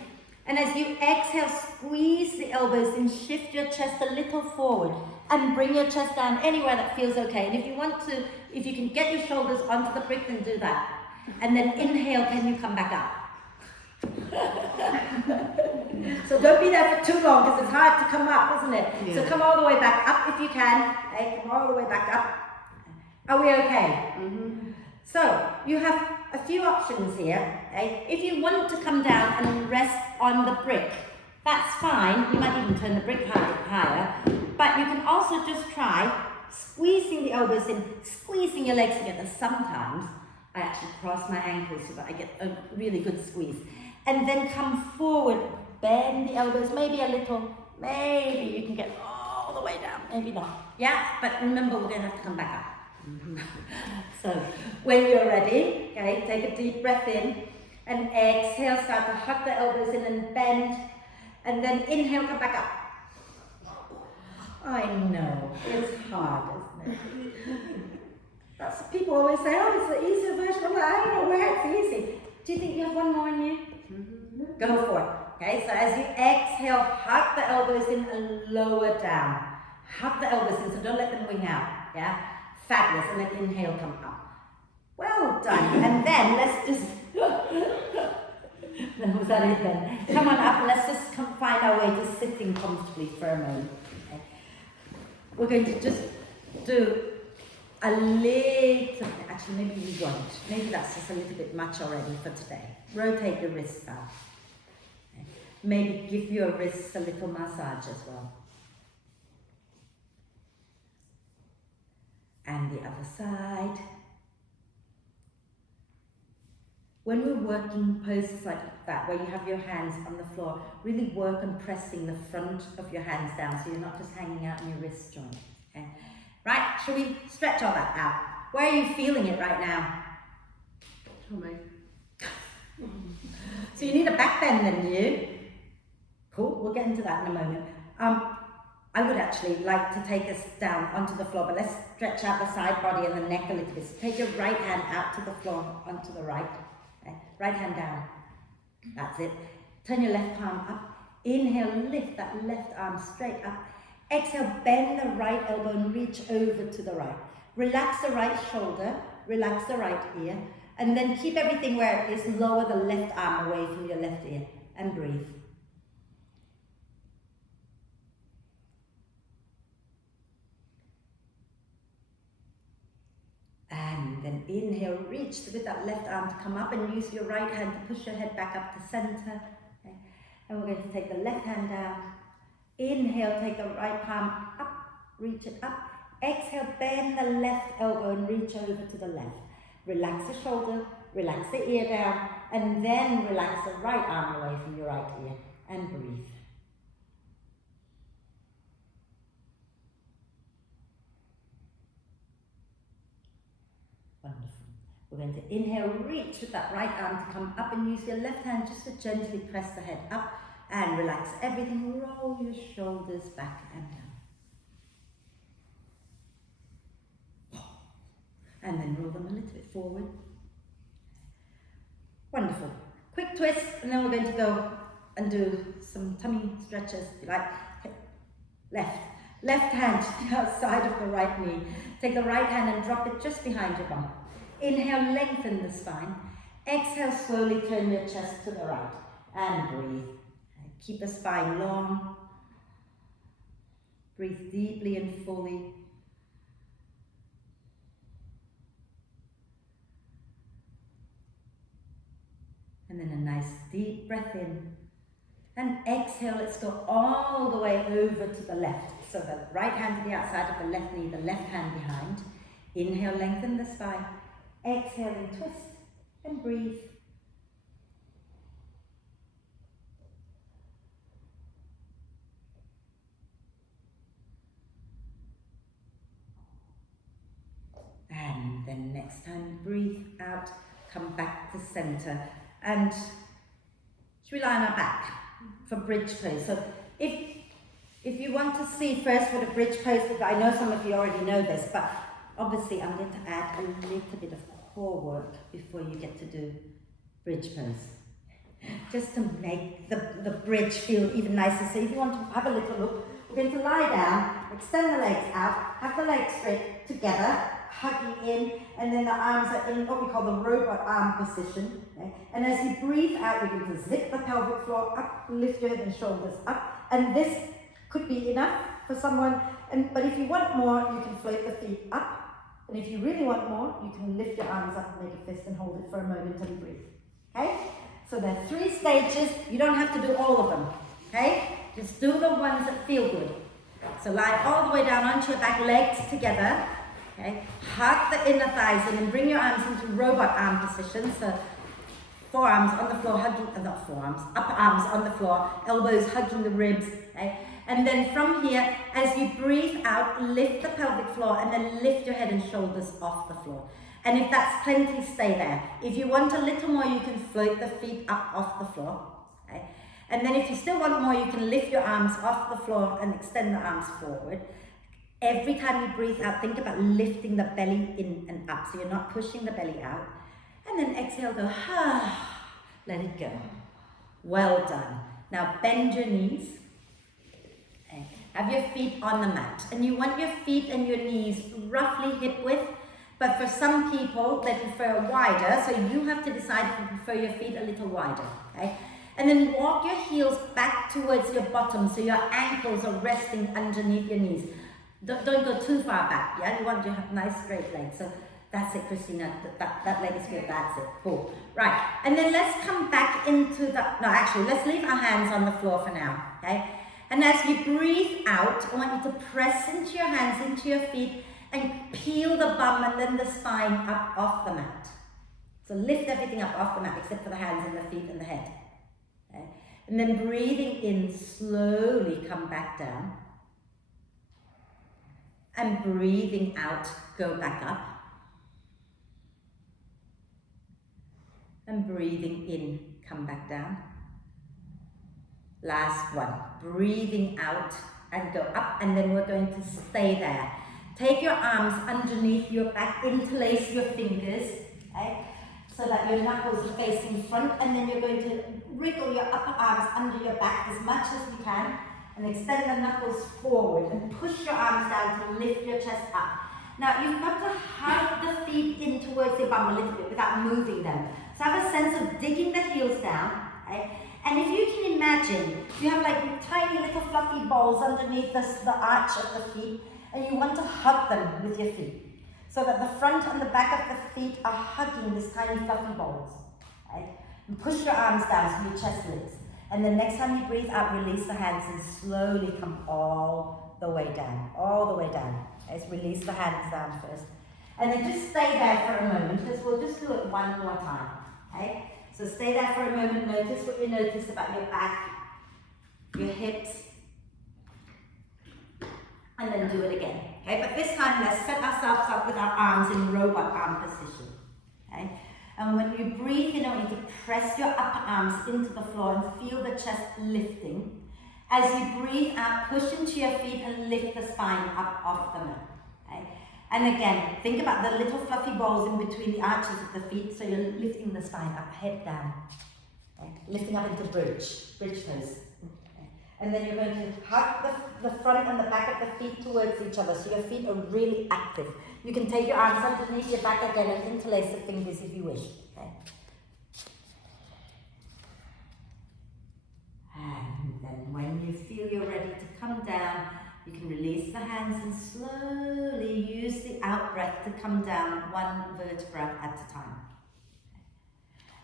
and as you exhale, squeeze the elbows and shift your chest a little forward and bring your chest down anywhere that feels okay. And if you want to, if you can get your shoulders onto the brick, then do that. And then inhale, can you come back up? So don't be there for too long because it's hard to come up, isn't it? Yeah. So come all the way back up if you can. Okay, come all the way back up. Are we okay? Mm-hmm. So you have a few options here. Okay? If you want to come down and rest on the brick, that's fine. You might even turn the brick higher. But you can also just try squeezing the elbows in, squeezing your legs together. Sometimes I actually cross my ankles so that I get a really good squeeze. And then come forward, bend the elbows, maybe a little, maybe you can get all the way down, maybe not. Yeah, but remember we're going to have to come back up. Mm-hmm. So when you're ready, okay, take a deep breath in and exhale, start to hug the elbows in and bend, and then inhale, come back up. I know, it's hard, isn't it? That's, people always say, oh, it's the easier version. I'm like, I don't know where it's easy. Do you think you have one more in you? Mm-hmm. Go for it. Okay, so as you exhale, hug the elbows in and lower down. Hug the elbows in, so don't let them wing out. Yeah? Fabulous. And then inhale, come up. Well done. And then let's just... Was that it then? Come on up and let's just find our way to sitting comfortably for a moment. Okay. We're going to just do a little, actually maybe you won't. Maybe that's just a little bit much already for today. Rotate your wrists down. Okay. Maybe give your wrists a little massage as well. And the other side. When we're working poses like that, where you have your hands on the floor, really work on pressing the front of your hands down so you're not just hanging out in your wrist joint. Okay? Right, shall we stretch all that out? Where are you feeling it right now? Coming. So you need a back bend then, do you? Cool, we'll get into that in a moment. I would actually like to take us down onto the floor, but let's stretch out the side body and the neck a little bit. So take your right hand out to the floor, onto the right. Okay. Right hand down. That's it. Turn your left palm up. Inhale, lift that left arm straight up. Exhale, bend the right elbow and reach over to the right. Relax the right shoulder, relax the right ear, and then keep everything where it is. Lower the left arm away from your left ear and breathe. And then inhale, reach with that left arm to come up and use your right hand to push your head back up to center. Okay. And we're going to take the left hand down. Inhale, take the right palm up, reach it up. Exhale, bend the left elbow and reach over to the left. Relax the shoulder, relax the ear down, and then relax the right arm away from your right ear and breathe. Wonderful. We're going to inhale, reach with that right arm to come up and use your left hand just to gently press the head up and relax everything. Roll your shoulders back and down. And then roll them a little bit forward. Wonderful. Quick twist, and then we're going to go and do some tummy stretches, if you like. Left hand to the outside of the right knee. Take the right hand and drop it just behind your bum. Inhale, lengthen the spine. Exhale, slowly turn your chest to the right and breathe. Keep the spine long. Breathe deeply and fully. And then a nice deep breath in. And exhale, let's go all the way over to the left. So the right hand to the outside of the left knee, the left hand behind. Inhale, lengthen the spine. Exhale and twist and breathe. And then next time you breathe out, come back to center. And should we lie on our back for bridge pose? So if you want to see first what a bridge pose is, I know some of you already know this, but obviously I'm going to add a little bit of core work before you get to do bridge pose. Just to make the bridge feel even nicer. So if you want to have a little look, we're going to lie down, extend the legs out, have the legs straight together, hugging in, and then the arms are in what we call the robot arm position. Okay? And as you breathe out, we're going to zip the pelvic floor up, lift your head and shoulders up. And this could be enough for someone, but if you want more, you can float the feet up. And if you really want more, you can lift your arms up and make a fist and hold it for a moment and breathe. Okay? So there are 3 stages. You don't have to do all of them. Okay? Just do the ones that feel good. So lie all the way down onto your back, legs together. Okay? Hug the inner thighs in and bring your arms into robot arm position. So forearms on the floor, hugging, not forearms, upper arms on the floor, elbows hugging the ribs. Okay? And then from here, as you breathe out, lift the pelvic floor and then lift your head and shoulders off the floor. And if that's plenty, stay there. If you want a little more, you can float the feet up off the floor. Okay? And then if you still want more, you can lift your arms off the floor and extend the arms forward. Every time you breathe out, think about lifting the belly in and up, so you're not pushing the belly out. And then exhale, go, let it go. Well done. Now bend your knees. Okay. Have your feet on the mat. And you want your feet and your knees roughly hip width, but for some people, they prefer wider, so you have to decide if you prefer your feet a little wider. Okay? And then walk your heels back towards your bottom, so your ankles are resting underneath your knees. Don't go too far back, yeah? You want to have nice straight legs. So that's it, Christina. That leg is good, that's it. Cool. Right, and then let's come back into let's leave our hands on the floor for now, okay? And as you breathe out, I want you to press into your hands, into your feet, and peel the bum and then the spine up off the mat. So lift everything up off the mat, except for the hands and the feet and the head. Okay? And then breathing in, slowly come back down. And breathing out, go back up. And breathing in, come back down. Last one, breathing out and go up, and then we're going to stay there. Take your arms underneath your back, interlace your fingers, okay? So that your knuckles are facing front, and then you're going to wriggle your upper arms under your back as much as you can, and extend the knuckles forward, and push your arms down to lift your chest up. Now you've got to hug the feet in towards your bum a little bit without moving them. So have a sense of digging the heels down, okay? And if you can imagine, you have like tiny little fluffy balls underneath the arch of the feet, and you want to hug them with your feet. So that the front and the back of the feet are hugging these tiny fluffy balls. Right? And push your arms down so your chest lifts. And the next time you breathe out, release the hands and slowly come all the way down. All the way down. Let's release the hands down first. And then just stay there for a moment, because we'll just do it one more time. Okay? So stay there for a moment, notice what you notice about your back, your hips, and then do it again. Okay, but this time let's set ourselves up with our arms in robot arm position. Okay, and when you breathe in, I want you to press your upper arms into the floor and feel the chest lifting. As you breathe out, push into your feet and lift the spine up off the mat. Okay, and again, think about the little fluffy balls in between the arches of the feet, so you're lifting the spine up, head down. Okay, lifting up into bridge pose. And then you're going to hug the front and the back of the feet towards each other, so your feet are really active. You can take your arms underneath your back again and interlace the fingers if you wish. Okay. And then when you feel you're ready to come down, you can release the hands and slowly use the out breath to come down one vertebra at a time.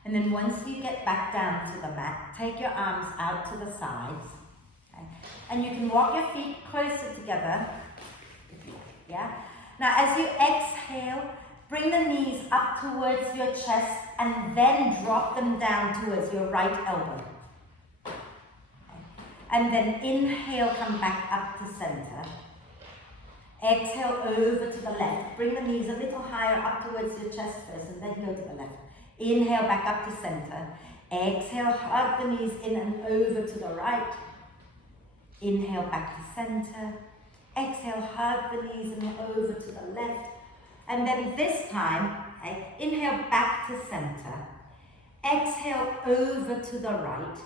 And then once you get back down to the mat, take your arms out to the sides. And you can walk your feet closer together. Yeah. Now as you exhale, bring the knees up towards your chest and then drop them down towards your right elbow. And then inhale, come back up to center. Exhale over to the left. Bring the knees a little higher up towards your chest first and then go to the left. Inhale back up to center. Exhale, hug the knees in and over to the right. Inhale back to center. Exhale, hug the knees and over to the left. And then this time, okay, inhale back to center. Exhale over to the right.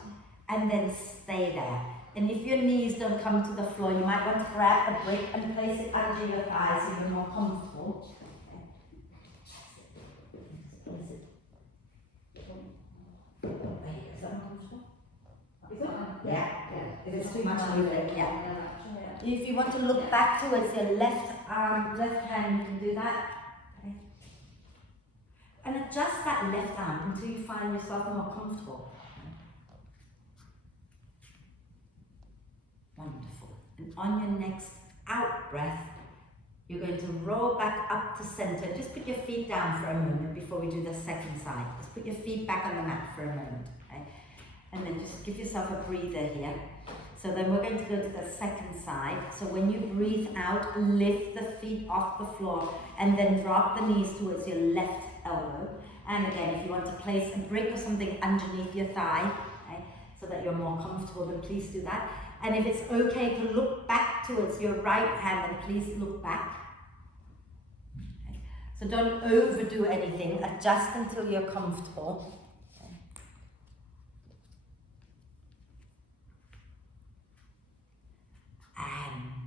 And then stay there. And if your knees don't come to the floor, you might want to grab a brick and place it under your thighs so you're more comfortable. Yeah. If it's too much, leave it. Yeah. If you want to look back towards your left arm, left hand, you can do that. Okay. And adjust that left arm until you find yourself more comfortable. Wonderful. And on your next out breath, you're going to roll back up to center. Just put your feet down for a moment before we do the second side. Just put your feet back on the mat for a moment. Okay? And then just give yourself a breather here. So then we're going to go to the second side. So when you breathe out, lift the feet off the floor and then drop the knees towards your left elbow. And again, if you want to place a brick or something underneath your thigh, okay, so that you're more comfortable, then please do that. And if it's okay to look back towards your right hand, then please look back. Okay. So don't overdo anything, adjust until you're comfortable.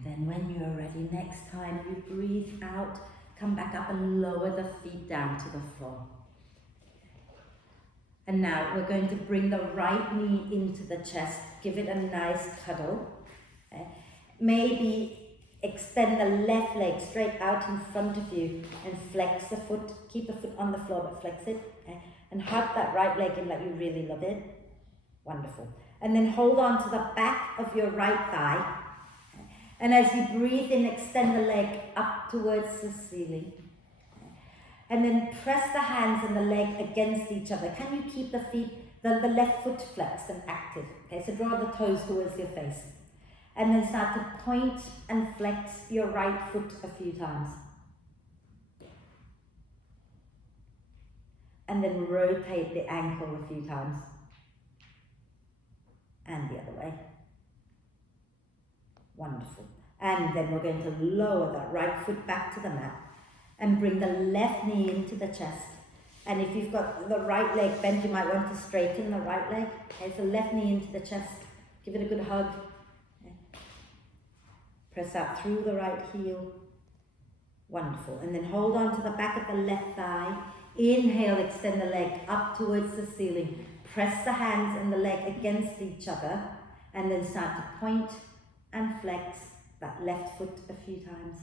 And when you're ready, next time you breathe out, come back up and lower the feet down to the floor. And now we're going to bring the right knee into the chest, give it a nice cuddle. Maybe extend the left leg straight out in front of you and flex the foot, keep the foot on the floor but flex it. And hug that right leg in like you really love it. Wonderful. And then hold on to the back of your right thigh. And as you breathe in, extend the leg up towards the ceiling. And then press the hands and the leg against each other. Can you keep the feet, the left foot flexed and active? Okay, so draw the toes towards your face. And then start to point and flex your right foot a few times. And then rotate the ankle a few times. And the other way. Wonderful. And then we're going to lower that right foot back to the mat and bring the left knee into the chest. And if you've got the right leg bent, you might want to straighten the right leg. Okay, so left knee into the chest. Give it a good hug. Okay. Press out through the right heel. Wonderful. And then hold on to the back of the left thigh. Inhale, extend the leg up towards the ceiling. Press the hands and the leg against each other. And then start to point and flex that left foot a few times.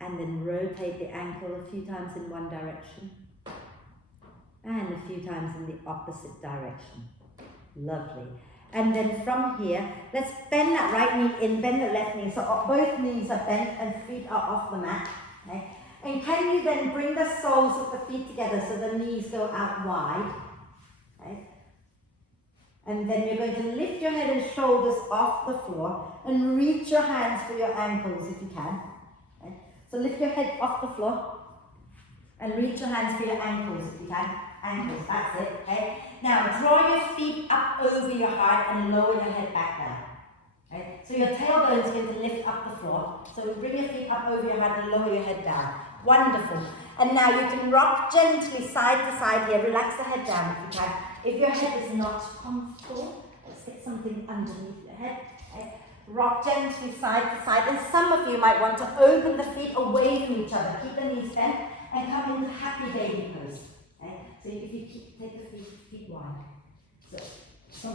And then rotate the ankle a few times in one direction. And a few times in the opposite direction. Lovely. And then from here, let's bend that right knee in, bend the left knee. So both knees are bent and feet are off the mat. Okay? And can you then bring the soles of the feet together so the knees go out wide? Okay? And then you're going to lift your head and shoulders off the floor and reach your hands for your ankles if you can. Okay? So lift your head off the floor and reach your hands for your ankles if you can. Ankles, that's it. Okay? Now draw your feet up over your heart and lower your head back down. Okay? So your tailbone is going to lift up the floor. So bring your feet up over your heart and lower your head down. Wonderful. And now you can rock gently side to side here. Relax the head down if you can. If your head is not comfortable, let's get something underneath your head. Okay? Rock gently side to side. And some of you might want to open the feet away from each other. Keep the knees bent and come into happy baby pose. Okay? So if you take the feet wide. So,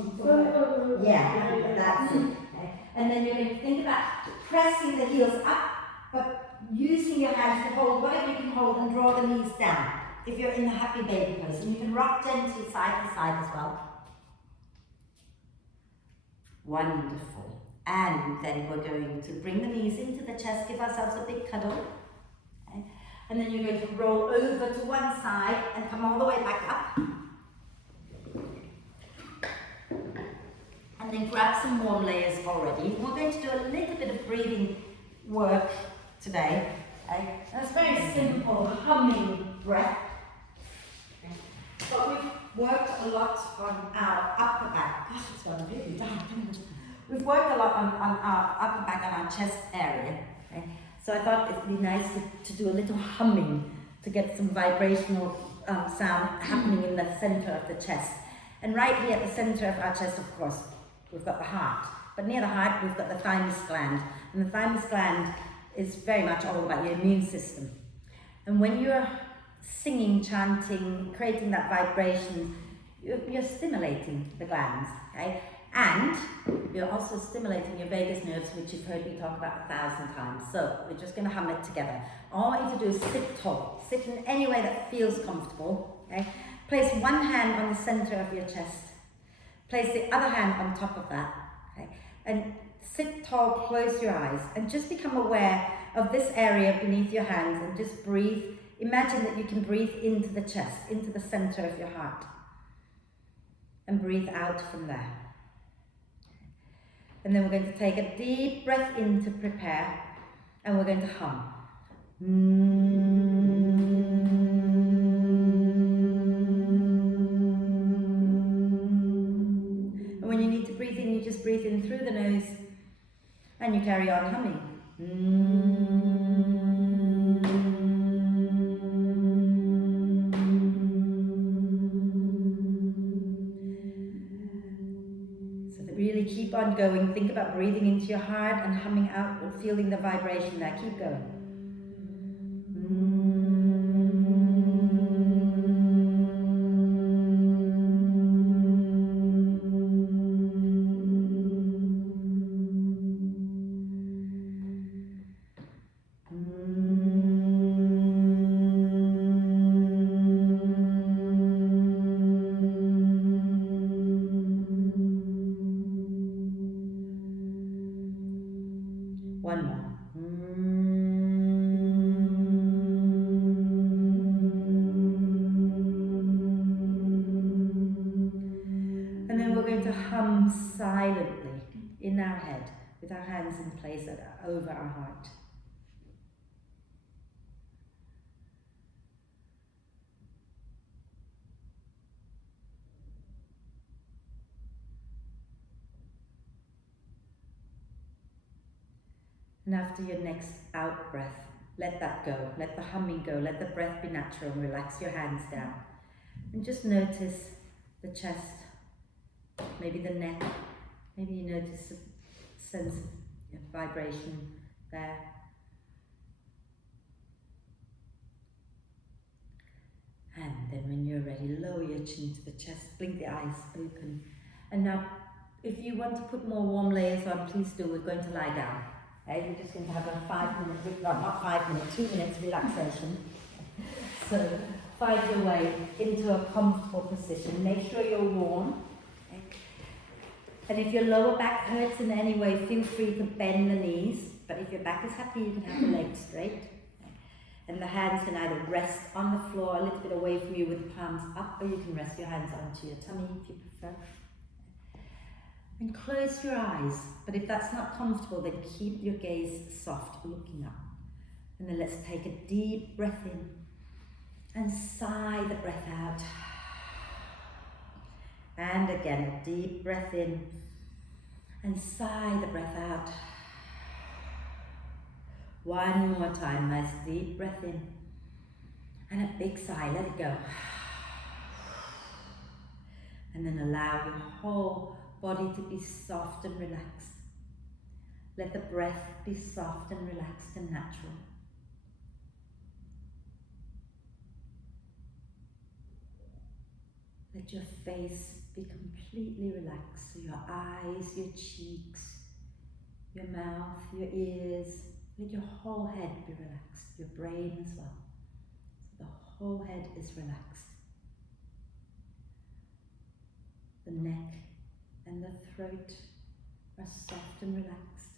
yeah, that's it. Okay? And then you're going to think about pressing the heels up, but using your hands to hold whatever you can hold and draw the knees down if you're in the happy baby pose. And you can rock gently side to side as well. Wonderful. And then we're going to bring the knees into the chest, give ourselves a big cuddle. Okay? And then you're going to roll over to one side and come all the way back up. And then grab some warm layers already. We're going to do a little bit of breathing work today. Okay? That's very simple, humming breath. Okay? But we've worked a lot on our upper back. Gosh, it's gone really dark. We've worked a lot on our upper back and our chest area. Okay? So I thought it'd be nice to do a little humming to get some vibrational sound happening in the center of the chest. And right here at the center of our chest, of course, we've got the heart. But near the heart, we've got the thymus gland. And the thymus gland is very much all about your immune system. And when you're singing, chanting, creating that vibration, you're stimulating the glands, okay? And you're also stimulating your vagus nerves, which you've heard me talk about 1,000 times. So we're just going to hum it together. All I want you to do is sit tall. Sit in any way that feels comfortable, okay? Place one hand on the center of your chest. Place the other hand on top of that, okay? And sit tall, close your eyes, and just become aware of this area beneath your hands and just breathe. Imagine that you can breathe into the chest, into the center of your heart. And breathe out from there. And then we're going to take a deep breath in to prepare, and we're going to hum. And when you need to breathe in, you just breathe in through the nose, and you carry on humming. Really keep on going. Think about breathing into your heart and humming out and feeling the vibration there. Keep going. One more. And then we're going to hum silently in our head with our hands in place over our heart. And after your next out breath, let that go, let the humming go, let the breath be natural and relax your hands down. And just notice the chest, maybe the neck, maybe you notice a sense of vibration there. And then when you're ready, lower your chin to the chest, blink the eyes open. And now, if you want to put more warm layers on, please do. We're going to lie down. Okay? We're just going to have a 5 minute, no, not 5 minutes, 2 minutes relaxation. So, find your way into a comfortable position. Make sure you're warm. Okay? And if your lower back hurts in any way, feel free to bend the knees. But if your back is happy, you can have the legs straight. And the hands can either rest on the floor a little bit away from you with the palms up, or you can rest your hands onto your tummy if you prefer. And close your eyes, but if that's not comfortable, then keep your gaze soft, looking up. And then let's take a deep breath in and sigh the breath out. And again, a deep breath in and sigh the breath out. One more time, nice deep breath in and a big sigh, let it go. And then allow your whole body to be soft and relaxed. Let the breath be soft and relaxed and natural. Let your face be completely relaxed, so your eyes, your cheeks, your mouth, your ears. Let your whole head be relaxed, your brain as well. So the whole head is relaxed. The neck and the throat are soft and relaxed.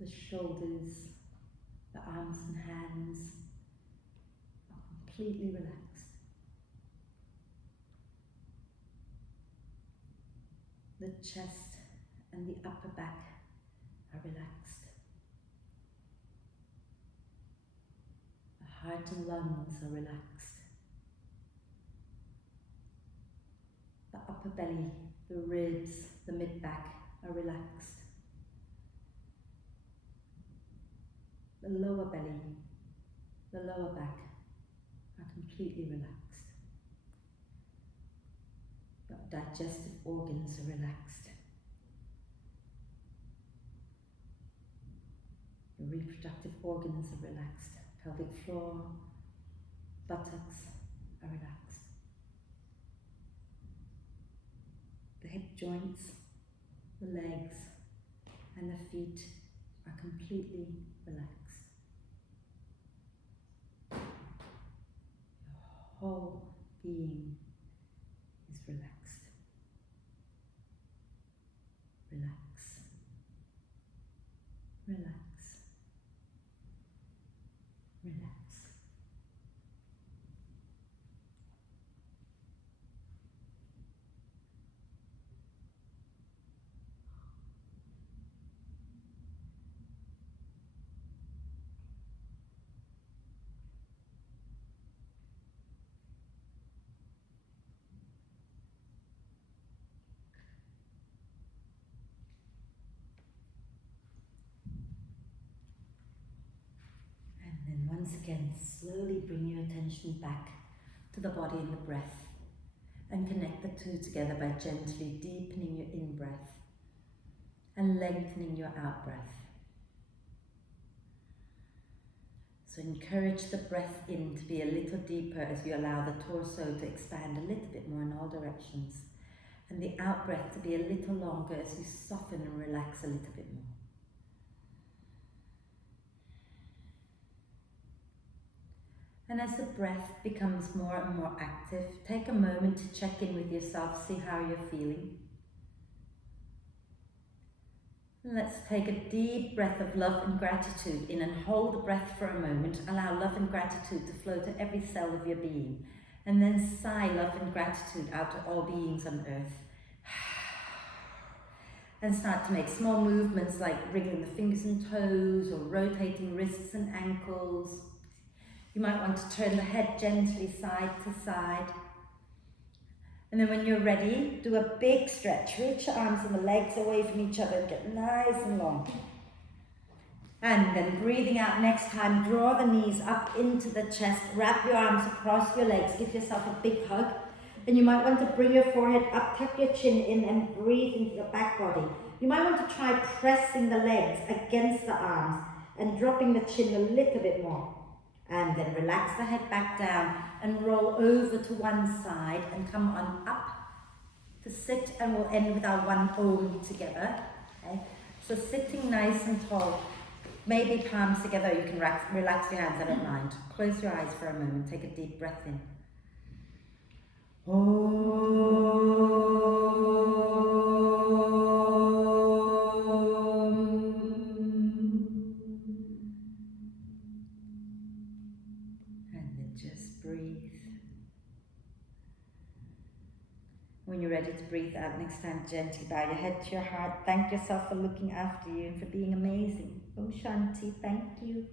The shoulders, the arms and hands are completely relaxed. The chest and the upper back are relaxed. The heart and lungs are relaxed. The upper belly, the ribs, the mid-back are relaxed. The lower belly, the lower back are completely relaxed. Your digestive organs are relaxed. Your reproductive organs are relaxed. Pelvic floor, buttocks are relaxed. The hip joints, the legs, and the feet are completely relaxed. Your whole being is relaxed. Relax. Relax. Relax. Once again, slowly bring your attention back to the body and the breath, and connect the two together by gently deepening your in-breath and lengthening your out-breath. So encourage the breath in to be a little deeper as you allow the torso to expand a little bit more in all directions, and the out-breath to be a little longer as you soften and relax a little bit more. And as the breath becomes more and more active, take a moment to check in with yourself, see how you're feeling. And let's take a deep breath of love and gratitude in, and hold the breath for a moment. Allow love and gratitude to flow to every cell of your being. And then sigh love and gratitude out to all beings on earth. And start to make small movements like wriggling the fingers and toes, or rotating wrists and ankles. You might want to turn the head gently side to side. And then when you're ready, do a big stretch. Reach your arms and the legs away from each other. Get nice and long. And then breathing out next time, draw the knees up into the chest. Wrap your arms across your legs. Give yourself a big hug. Then you might want to bring your forehead up, tuck your chin in and breathe into your back body. You might want to try pressing the legs against the arms and dropping the chin a little bit more. And then relax the head back down and roll over to one side and come on up to sit, and we'll end with our one Om together. Okay? So sitting nice and tall, maybe palms together, you can relax your hands, I don't mind. Close your eyes for a moment, take a deep breath in. Just breathe. When you're ready to breathe out next time, gently bow your head to your heart. Thank yourself for looking after you and for being amazing. Om Shanti. Thank you.